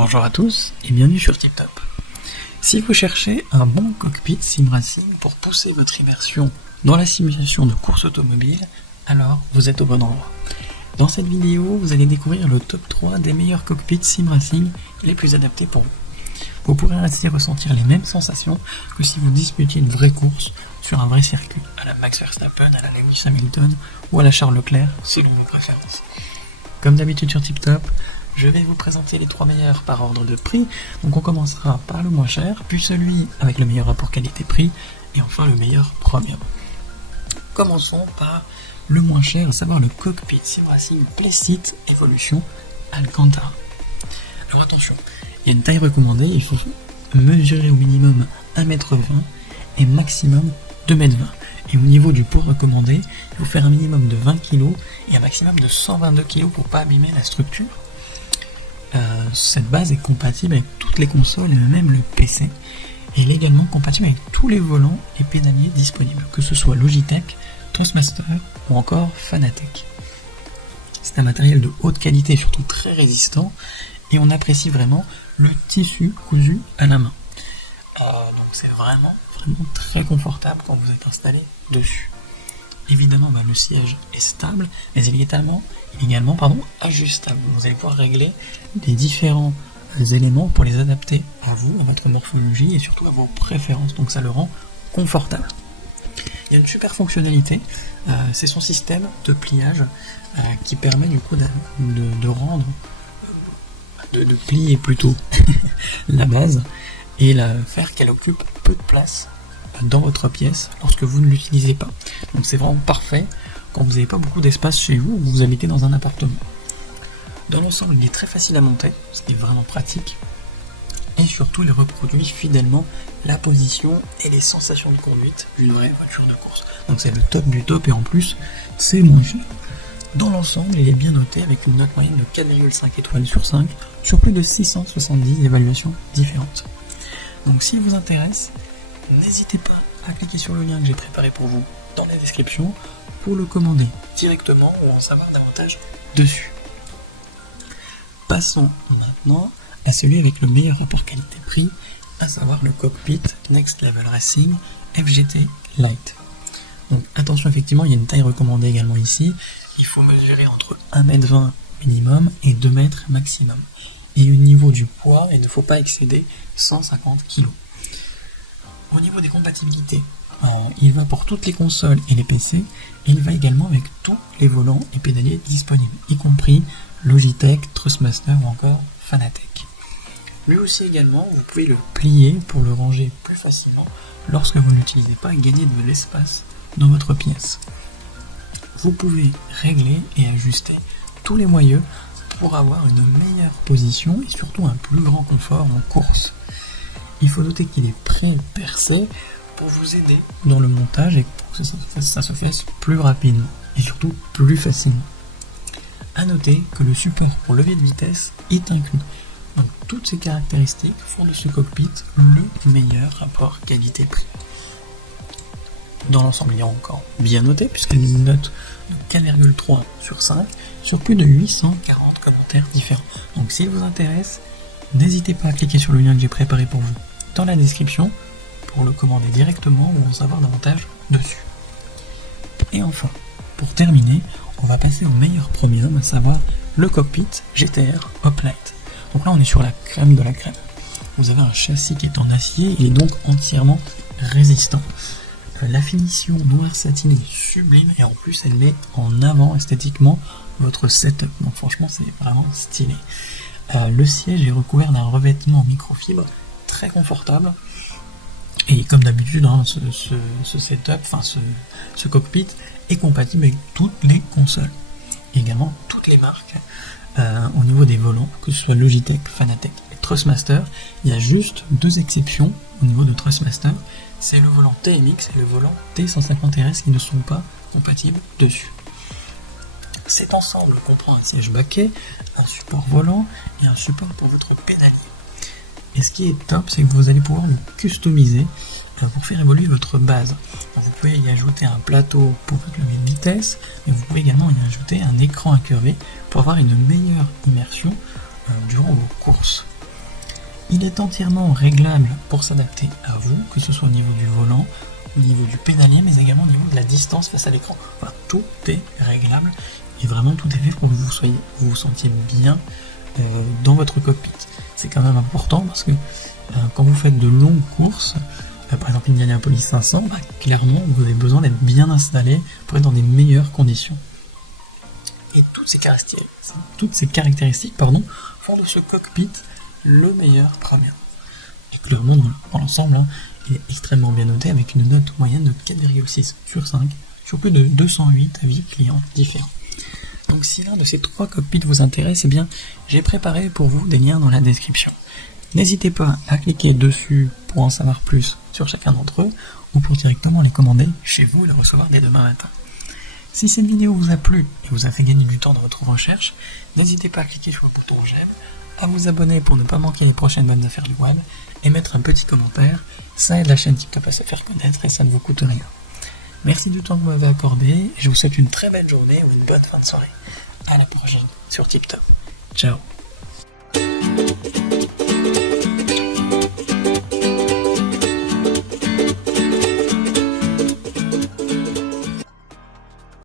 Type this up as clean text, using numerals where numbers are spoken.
Bonjour à tous et bienvenue sur TipTop. Si vous cherchez un bon cockpit sim racing pour pousser votre immersion dans la simulation de course automobile, alors vous êtes au bon endroit. Dans cette vidéo, vous allez découvrir le top 3 des meilleurs cockpits sim racing les plus adaptés pour vous. Vous pourrez ainsi ressentir les mêmes sensations que si vous disputiez une vraie course sur un vrai circuit, à la Max Verstappen, à la Lewis Hamilton ou à la Charles Leclerc, c'est l'une de mes préférences. Comme d'habitude sur TipTop, je vais vous présenter les 3 meilleurs par ordre de prix. Donc on commencera par le moins cher, puis celui avec le meilleur rapport qualité-prix, et enfin le meilleur premium. Commençons par le moins cher, à savoir le cockpit sim racing Playseat Evolution Alcantara. Alors attention, il y a une taille recommandée, il faut mesurer au minimum 1m20 et maximum 2m20. Et au niveau du poids recommandé, il faut faire un minimum de 20 kg et un maximum de 122 kg pour ne pas abîmer la structure. Cette base est compatible avec toutes les consoles et même le PC. Et elle est également compatible avec tous les volants et pédaliers disponibles, que ce soit Logitech, Toastmaster ou encore Fanatec. C'est un matériel de haute qualité et surtout très résistant, et on apprécie vraiment le tissu cousu à la main. Donc c'est vraiment très confortable quand vous êtes installé dessus. Évidemment, le siège est stable, mais il est également ajustable. Vous allez pouvoir régler les différents éléments pour les adapter à vous, à votre morphologie et surtout à vos préférences. Donc ça le rend confortable. Il y a une super fonctionnalité, c'est son système de pliage qui permet du coup de plier plutôt la base et faire qu'elle occupe peu de place dans votre pièce lorsque vous ne l'utilisez pas. Donc c'est vraiment parfait quand vous n'avez pas beaucoup d'espace chez vous ou que vous habitez dans un appartement. Dans l'ensemble, il est très facile à monter, ce qui est vraiment pratique, et surtout il reproduit fidèlement la position et les sensations de conduite d'une vraie voiture de course. Donc c'est le top du top et en plus c'est moins cher. Dans l'ensemble, il est bien noté avec une note moyenne de 4,5 étoiles sur 5 sur plus de 670 évaluations différentes. Donc s'il vous intéresse, n'hésitez pas à cliquer sur le lien que j'ai préparé pour vous dans la description pour le commander directement ou en savoir davantage dessus. Passons maintenant à celui avec le meilleur rapport qualité-prix, à savoir le cockpit Next Level Racing FGT Lite. Donc attention, effectivement, il y a une taille recommandée également ici. Il faut mesurer entre 1m20 minimum et 2m maximum. Et au niveau du poids, il ne faut pas excéder 150 kg. Au niveau des compatibilités, il va pour toutes les consoles et les PC, et il va également avec tous les volants et pédaliers disponibles, y compris Logitech, Toastmaster ou encore Fanatec. Lui aussi également, vous pouvez le plier pour le ranger plus facilement lorsque vous ne l'utilisez pas et gagner de l'espace dans votre pièce. Vous pouvez régler et ajuster tous les moyeux pour avoir une meilleure position et surtout un plus grand confort en course. Il faut noter qu'il est pré-percé pour vous aider dans le montage et pour que ça se fasse plus rapidement et surtout plus facilement. A noter que le support pour levier de vitesse est inclus. Donc toutes ces caractéristiques font de ce cockpit le meilleur rapport qualité-prix. Dans l'ensemble, il est encore bien noté puisqu'il a une note de 4,3 sur 5 sur plus de 840 commentaires différents. Donc s'il vous intéresse, n'hésitez pas à cliquer sur le lien que j'ai préparé pour vous dans la description pour le commander directement ou en savoir davantage dessus. Et enfin, pour terminer, on va passer au meilleur premium, à savoir le cockpit GTR Hoplite. Donc là on est sur la crème de la crème. Vous avez un châssis qui est en acier, il est donc entièrement résistant. La finition noir satiné est sublime et en plus elle met en avant esthétiquement votre setup. Donc franchement c'est vraiment stylé. Le siège est recouvert d'un revêtement en microfibre très confortable. Et comme d'habitude, ce setup, ce cockpit est compatible avec toutes les consoles. Et également toutes les marques au niveau des volants, que ce soit Logitech, Fanatec et Toastmaster. Il y a juste 2 exceptions au niveau de Toastmaster. C'est le volant TMX et le volant T150RS qui ne sont pas compatibles dessus. Cet ensemble comprend un siège baquet, un support volant et un support pour votre pédalier. Et ce qui est top, c'est que vous allez pouvoir le customiser pour faire évoluer votre base. Donc vous pouvez y ajouter un plateau pour votre levier de vitesse, mais vous pouvez également y ajouter un écran incurvé pour avoir une meilleure immersion durant vos courses. Il est entièrement réglable pour s'adapter à vous, que ce soit au niveau du volant, au niveau du pédalier, mais également au niveau de la distance face à l'écran. Enfin, tout est réglable et vraiment tout est fait pour que vous vous sentiez bien dans votre cockpit. C'est quand même important parce que quand vous faites de longues courses, par exemple Indianapolis 500, clairement vous avez besoin d'être bien installé pour être dans des meilleures conditions. Et toutes ces caractéristiques font de ce cockpit le meilleur Pramac. Et clairement, dans l'ensemble, il est extrêmement bien noté avec une note moyenne de 4,6 sur 5 sur plus de 208 avis clients différents. Donc si l'un de ces 3 cockpits vous intéresse, eh bien j'ai préparé pour vous des liens dans la description. N'hésitez pas à cliquer dessus pour en savoir plus sur chacun d'entre eux ou pour directement les commander chez vous et les recevoir dès demain matin. Si cette vidéo vous a plu et vous a fait gagner du temps dans votre recherche, n'hésitez pas à cliquer sur le bouton j'aime, à vous abonner pour ne pas manquer les prochaines bonnes affaires du web et mettre un petit commentaire. Ça aide la chaîne TipTop à se faire connaître et ça ne vous coûte rien. Merci du temps que vous m'avez accordé et je vous souhaite une très belle journée ou une bonne fin de soirée. À la prochaine sur TipTop. Ciao.